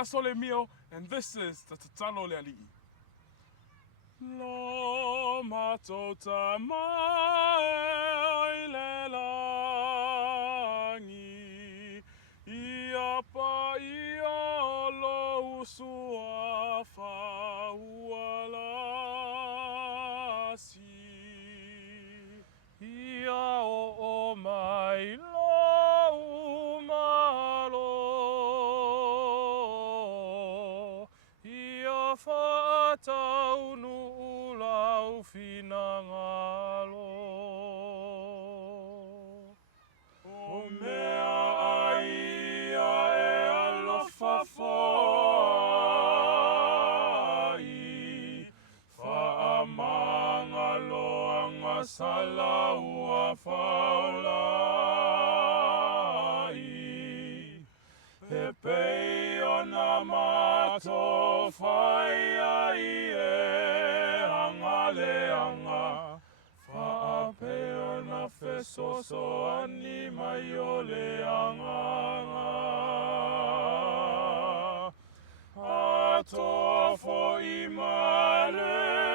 Kia Sole Mio, and this is the Tatalo Leali'i. Lo matota mai le langi, ia pa ia lo usua faualasi, ia o mai lo umalo, ia fatau nu ulau finangalo. O mea aia e alofa foai, faamangaloanga salaua faulai. He pei o na mato fai ai e angaleanga, faapea na fesoso ani mai o le anganga. Ato fo i male